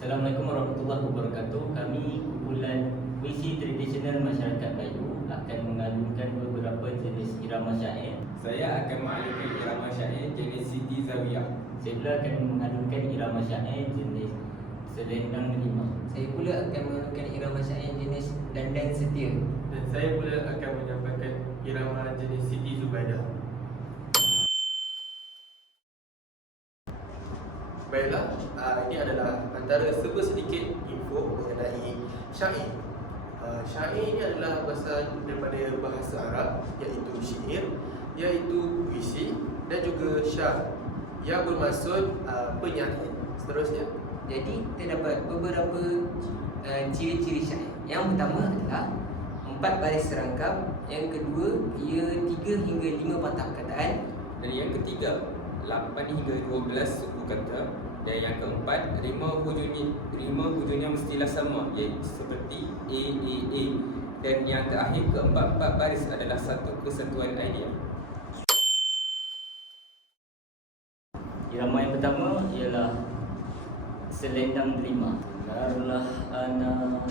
Assalamualaikum warahmatullahi wabarakatuh. Kami kumpulan puisi tradisional masyarakat Melayu akan mengalunkan beberapa jenis irama syair. Saya akan mengalunkan irama syair jenis Siti Zawiyah. Saya pula akan mengalunkan irama syair jenis selendang lima. Saya pula akan mengalunkan irama syair jenis Dandan Setia Dan saya pula akan menyampaikan irama jenis Siti Zubaidah. Baiklah, uh, ini adalah antara serba sedikit info mengenai syair. Uh, syair ini adalah bahasa daripada bahasa Arab iaitu syair, iaitu puisi dan juga syar yang bermaksud uh, penyanyi. Seterusnya, Jadi terdapat beberapa uh, ciri-ciri syair Yang pertama adalah Empat baris serangkap Yang kedua Ia tiga hingga lima patah perkataan Dan yang ketiga, 8 hingga 12 suku kata dan yang keempat, rima hujungnya rima hujungnya mestilah sama iaitu seperti A A A dan yang terakhir keempat-empat baris adalah satu kesatuan idea. Irama yang pertama ialah selendang lima. Dengarlah anak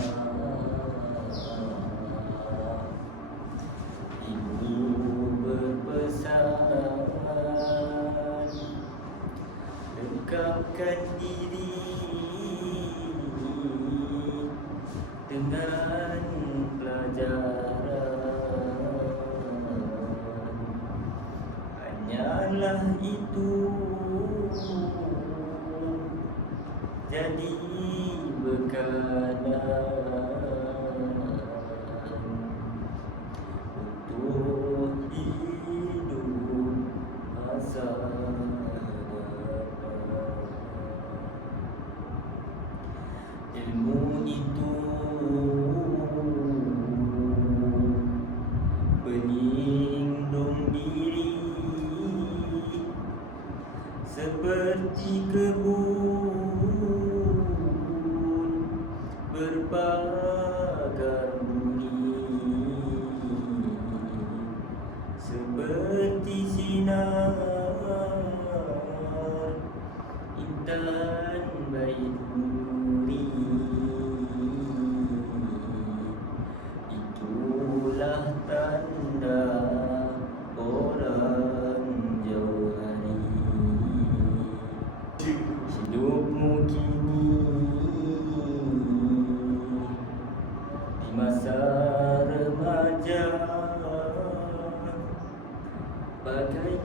Dekapkan diri. Dengan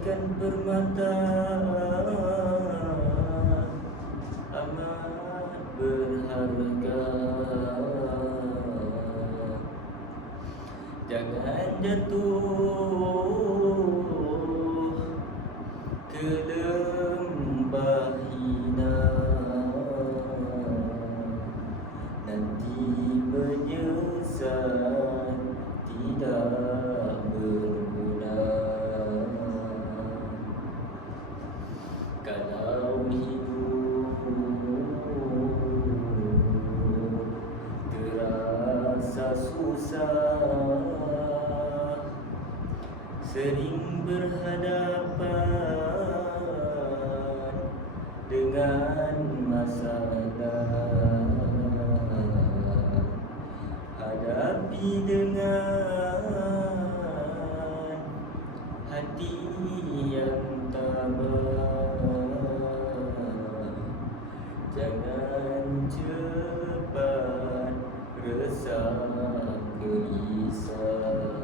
Bagaikan permata Amat berharga. Jangan jatuh ke lembah hina. Nanti menyesal tidak dengan hati yang tabah Jangan cepat resah gelisah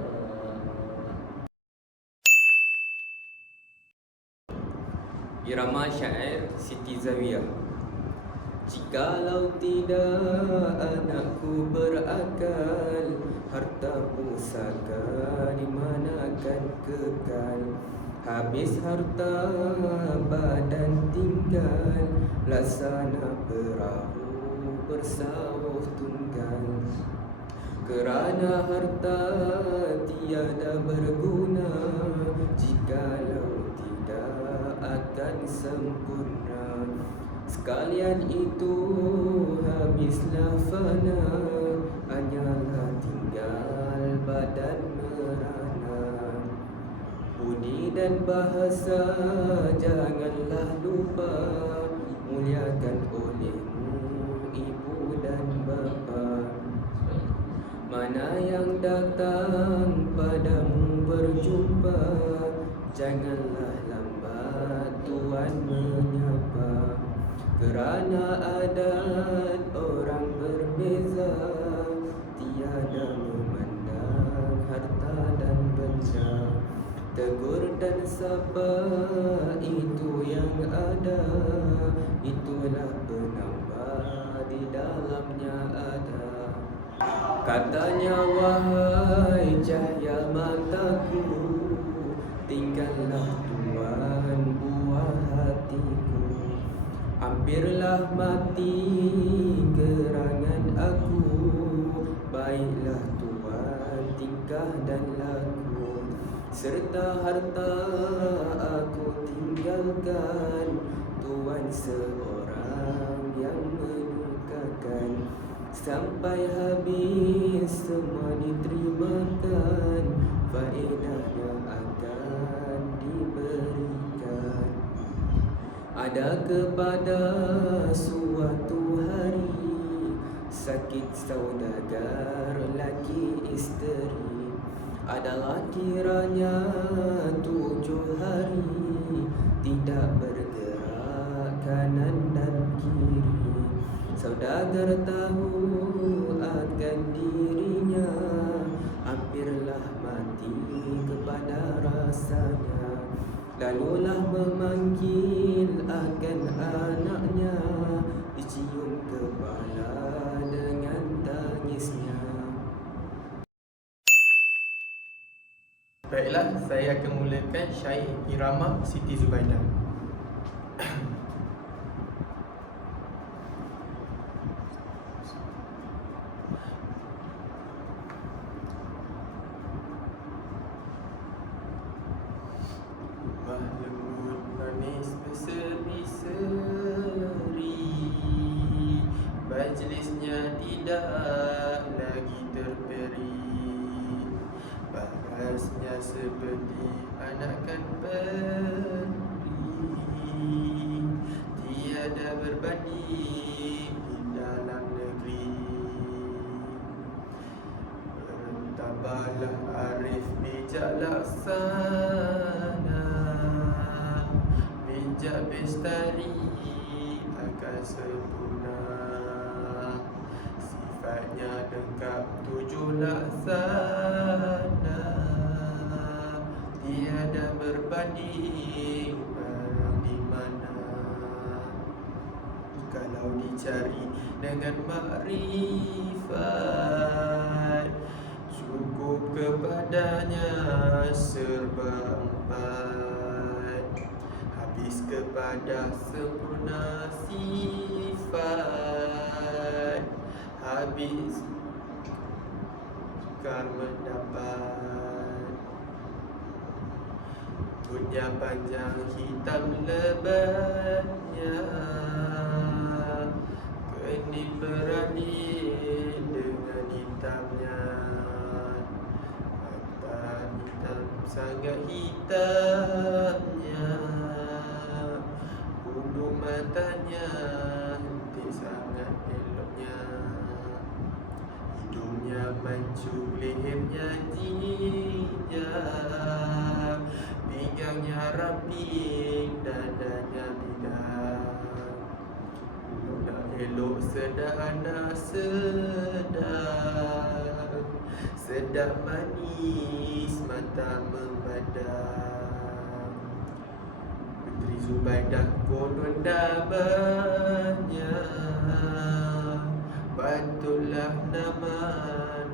Irama syair Siti Zawiyah. Jikalau tidak anakku berakal Harta pusaka di mana akan kekal? Habis harta badan tinggal Laksana perahu bersawah tunggal. Kerana harta tiada berguna Jikalau tidak akan sempurna. Sekalian itu bahasa Janganlah lupa Muliakan olehmu Ibu dan bapa. Mana yang datang Padamu berjumpa Janganlah lambat Tuhan menyapa. Kerana adat Sapa itu yang ada? Itulah penambah di dalamnya ada. Katanya wahai cahaya mataku Tinggallah Tuhan buah hatiku. Hampirlah mati gerangan aku. Baiklah Tuhan tingkah dan laku Serta harta aku tinggalkan Tuhan seorang yang menyukakan. Sampai habis semua diterimakan Faedahnya akan diberikan. Ada kepada suatu hari Sakit saudagar laki isteri Adalah kiranya tujuh hari Tidak bergerak kanan dan kiri. Saudagar tahu akan dirinya Hampirlah mati kepada rasanya. Lalulah memanggil saya akan mulakan syair irama Siti Zubaidah. Majlisnya tidak Parasnya seperti anakan peri Tiada berbanding di dalam negeri. Bertambahlah arif bijak laksana. Bijak bestari akan sempurna. Sifatnya lengkap tujuh laksana Tiada berbanding di mana Kalau dicari dengan makrifat. Cukup kepadanya serba empat Habis kepada sempurna sifat. Habis Sukar mendapat Punya panjang hitam lebatnya. Kening berani dengan hitamnya. Mata hitam sangat hitamnya. Bulu matanya cantik sangat eloknya. Hidungnya mancung lehernya jinjak Pinggangnya ramping dadanya bidang Budak elok sederhana sedap Sedap manis mata memandang. Puteri Zubaidah konon namanya Patutlah nama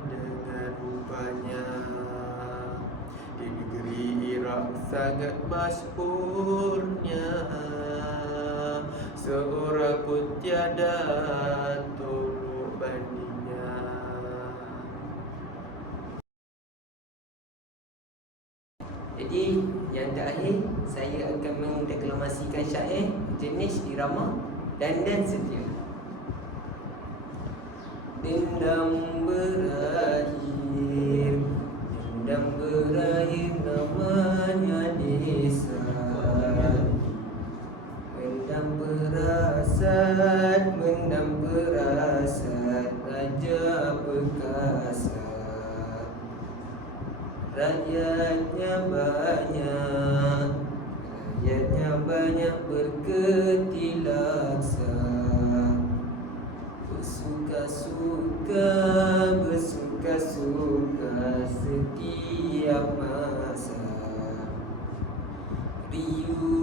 dengan rupanya Di negeri Iraq sangat masyhurnya Seorang pun tiada tolok bandingnya. Jadi yang terakhir saya akan mendeklamasikan syair jenis irama dandan setia. Dendam berakhir Dendam berakhir namanya desa. Mendam berasat Mendam berasat Raja perkasa. Rakyatnya banyak Rakyatnya banyak berketilaksa. Bersuka-suka Bersuka-suka setiap masa. Riuh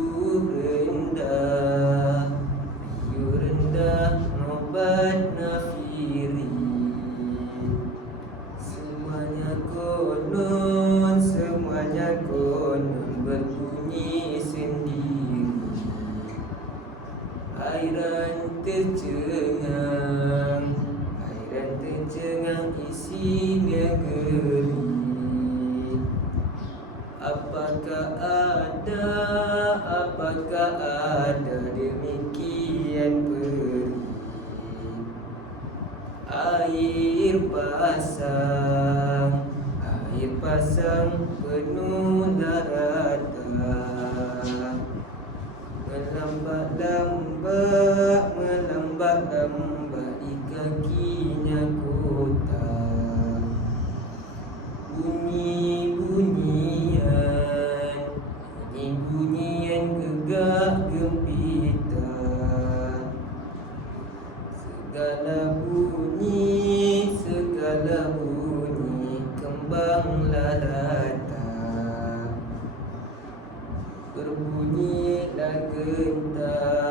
Air pasang Air pasang penuh daratan Melambat-lambat Melambat-lambat di kakinya kota Segala bunyi Kembanglah rata Berbunyilah gentar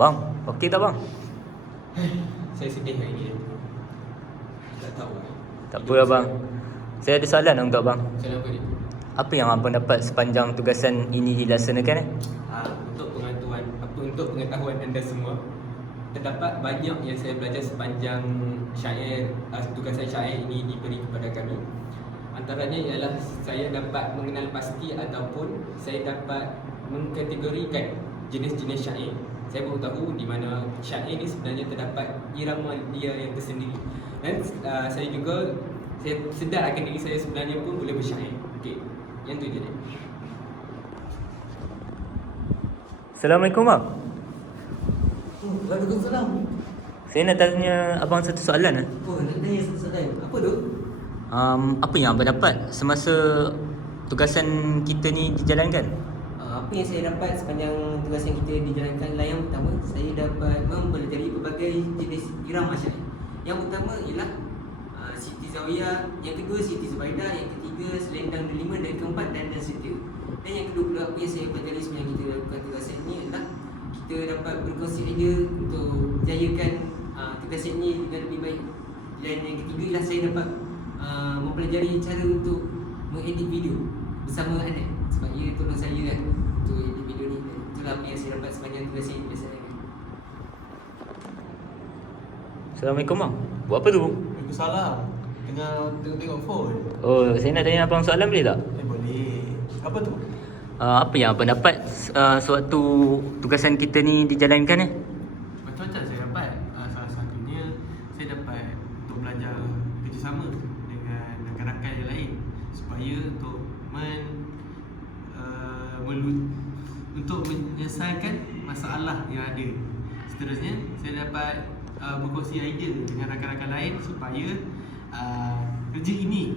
Bang, okey tak bang? Saya sedih hari ni Tak tahu lah Tak apa abang. Saya ada soalan untuk abang. Kenapa ni? Apa yang abang dapat sepanjang tugasan ini dilaksanakan eh? Ha, untuk pengetahuan apa untuk pengetahuan anda semua terdapat banyak yang saya belajar sepanjang syair uh, tugasan syair ini diberi kepada kami antaranya ialah saya dapat mengenal pasti ataupun saya dapat mengkategorikan jenis-jenis syair saya baru tahu di mana syair ini sebenarnya terdapat irama dia yang tersendiri dan uh, saya juga saya sedar akan diri saya sebenarnya pun boleh bersyair okey yang tu je dia Assalamualaikum bang. Waalaikumsalam. Saya nak tanya abang satu soalan eh. Oh, nak tanya satu soalan. Apa tu? Um, apa yang abang dapat semasa tugasan kita ni dijalankan? Apa yang saya dapat sepanjang tugasan kita dijalankan adalah yang pertama saya dapat mempelajari pelbagai jenis irama syair. Yang pertama ialah uh, Siti Zawiyah, yang kedua Siti Zubaidah, yang ketiga Selendang Delima dan keempat dan dan setia. Dan yang kedua pula apa yang saya pelajari sepanjang kita lakukan tugasan ini adalah kita dapat berkongsi idea untuk jayakan uh, tugasan ini dengan lebih baik. Dan yang ketiga ialah saya dapat uh, mempelajari cara untuk mengedit video bersama Anet sebab ia tolong saya kan untuk edit video ni itulah apa yang saya dapat sepanjang tugas ini biasanya Assalamualaikum bang. Buat apa tu? Waalaikumsalam. Tengah tengok-tengok phone. Oh, saya nak tanya abang soalan boleh tak? Eh boleh. Apa tu? Uh, apa yang abang dapat uh, sewaktu tugasan kita ni dijalankan eh? Macam-macam saya dapat. Uh, salah satunya saya dapat untuk belajar kerjasama dengan rakan-rakan yang lain supaya untuk men uh, melu, untuk menyelesaikan masalah yang ada. Seterusnya saya dapat uh, berkongsi idea dengan rakan-rakan lain supaya uh, kerja ini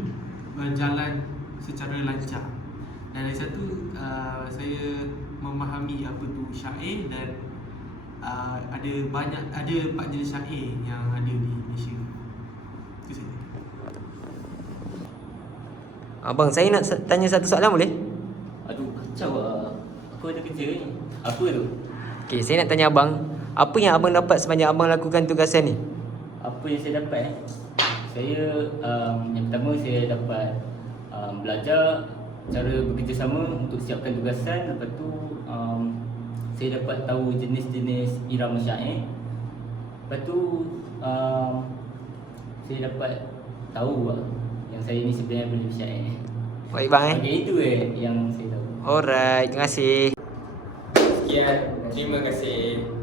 berjalan secara lancar. Dan lagi satu uh, saya memahami apa tu syair dan uh, ada banyak ada empat jenis syair yang ada di Malaysia. Itu saja. Abang saya nak tanya satu soalan boleh? Aduh, kacau lah. Aku ada kerja ni. Apa tu? Okey, saya nak tanya abang apa yang abang dapat sepanjang abang lakukan tugasan ni? Apa yang saya dapat eh? Saya um, yang pertama saya dapat um, belajar cara bekerjasama untuk siapkan tugasan. Lepas tu um, saya dapat tahu jenis-jenis irama syair. Lepas tu um, saya dapat tahu lah yang saya ni sebenarnya boleh syair ni. Baik bang eh. Okay, itu eh yang saya tahu. Alright, terima kasih. Sekian, terima kasih.